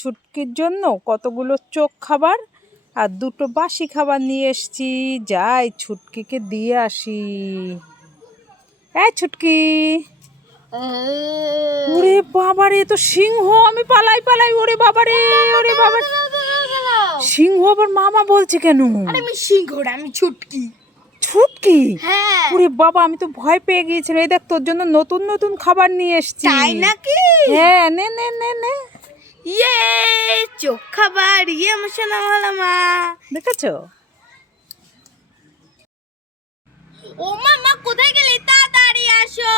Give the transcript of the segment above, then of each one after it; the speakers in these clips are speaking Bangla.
ছুটকির জন্য কতগুলো চোখ খাবার আর দুটো বাসি খাবার নিয়ে এসেছি। যাই ছুটকিকে দিয়ে আসি। এই ছুটকি, ওরে বাবারে, তো সিংহ! আমি পালাই পালাই। ওরে বাবারে, ওরে বাবা, সিংহ আবার মামা বলছে কেন? আমি সিংহ না, আমি ছুটকি। ছুটকি? হ্যাঁ। ওরে বাবা, আমি তো ভয় পেয়ে গিয়েছিলাম। এই দেখ, তোর জন্য নতুন নতুন খাবার নিয়ে এসেছি। তাই নাকি? হ্যাঁ, নে নে নে নে। ইয়ে, চোখ খাবার। ইয়ে আমার সোনা ভালো মা। দেখেছো? ও মামা, কোথায় গেলে? তাড়াতাড়ি আসো।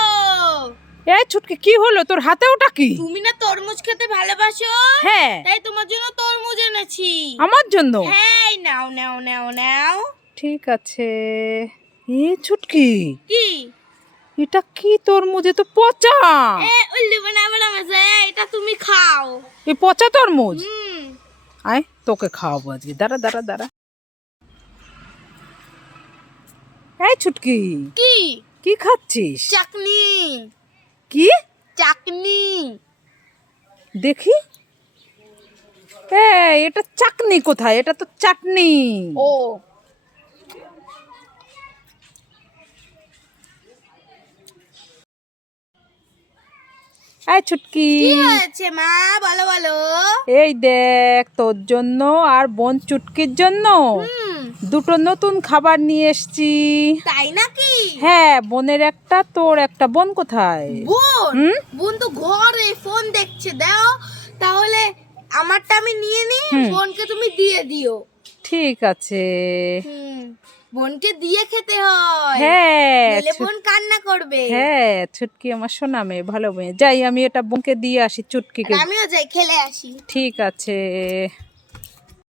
এই ছুটকি, কি হলো? তোর হাতে ওটা কি? তুমি না তরমুজ খেতে ভালোবাসো? হ্যাঁ। তাই তোমার জন্য তরমুজ এনেছি। আমার জন্য? হ্যাঁ, নাও নাও নাও নাও। ঠিক আছে। এ ছুটকি, কি? এটা কি তরমুজ? এ তো পচা। উল্লু বানাবো মজা। এটা তুমি খাও। এই পচা তরমুজ? হুম। আয়, তোকে খাওয়াবো আজকে। দাঁড়া দাঁড়া দাঁড়া। এই ছুটকি, কি? কি খাচ্ছিস? চাটনি। কি? চাটনি। দেখি। এটা চাটনি কোথায়? এটা তো চাটনি। ও, এই ছুটকি, কি হয়েছে মা? বলো বলো। এই দেখ, তোর জন্য আর বোন চুটকির জন্য দুটো নতুন খাবার নিয়ে এসেছি। তাই নাকি? হ্যাঁ, বোনের একটা, তোর একটা। বোন কোথায়? বোন? হুম? বোন তো ঘরে ফোন দেখছে। দাও তাহলে, আমারটা আমি নিয়ে নিই, বোনকে তুমি দিয়ে দিও। ঠিক আছে। বোনকে দিয়ে খেতে হয়। হ্যাঁ, নইলে বোন কান্না করবে। হ্যাঁ, ছুটকি আমার সোনা মেয়ে, ভালো মেয়ে। যাই, আমি এটা বোনকে দিয়ে আসি, চুটকিকে। আমিও যাই, খেলে আসি। ঠিক আছে।